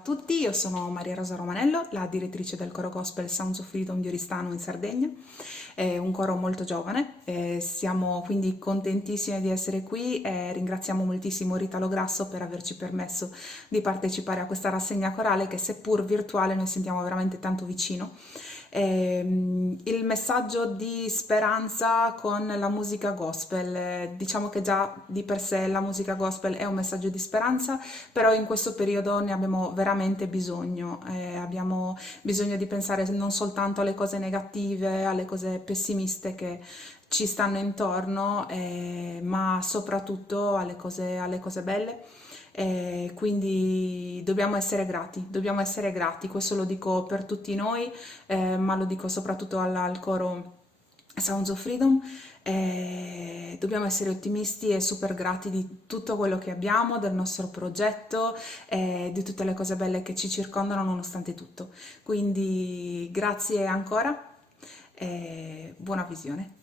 A tutti, io sono Maria Rosa Romanello, la direttrice del coro gospel Sounds of Freedom di Oristano in Sardegna. È un coro molto giovane, siamo quindi contentissime di essere qui e ringraziamo moltissimo Rita Lograsso per averci permesso di partecipare a questa rassegna corale che, seppur virtuale, noi sentiamo veramente tanto vicino. Il messaggio di speranza con la musica gospel, diciamo che già di per sé la musica gospel è un messaggio di speranza, però in questo periodo ne abbiamo veramente bisogno. Abbiamo bisogno di pensare non soltanto alle cose negative, alle cose pessimiste che ci stanno intorno, ma soprattutto alle cose belle. Quindi dobbiamo essere grati, questo lo dico per tutti noi, ma lo dico soprattutto al coro Sounds of Freedom. Dobbiamo essere ottimisti e super grati di tutto quello che abbiamo, del nostro progetto e di tutte le cose belle che ci circondano nonostante tutto. Quindi grazie ancora e buona visione.